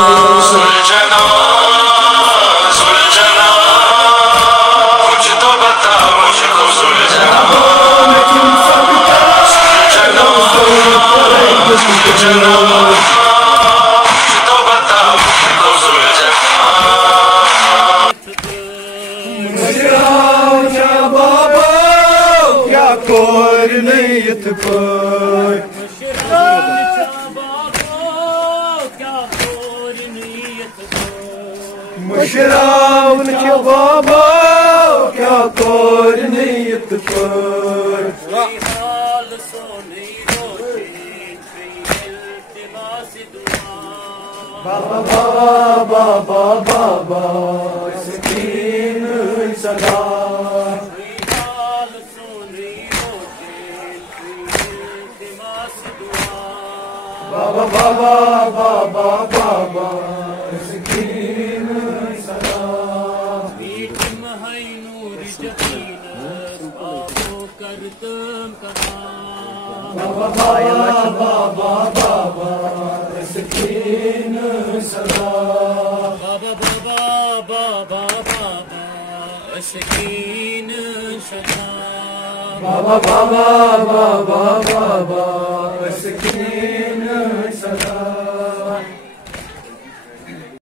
सुलझना सुलझना कुछ तो बता मुझको सुलझना सुलझना सुलझना कुछ तो बता मुझको सुलझना क्या बाबा क्या कोर नीयत पर मशरावन के बाबा क्या कोर नीयत पर बाबा बाबा बाबा बाबा सकीन सदा बाबा बाबा बाबा बाबा सकीन सदा बाबा बाबा बाबा बाबा सकीन सदा बाबा बाबा बाबा बाबा सकीन सदा बाबा बाबा बाबा बाबा सकीन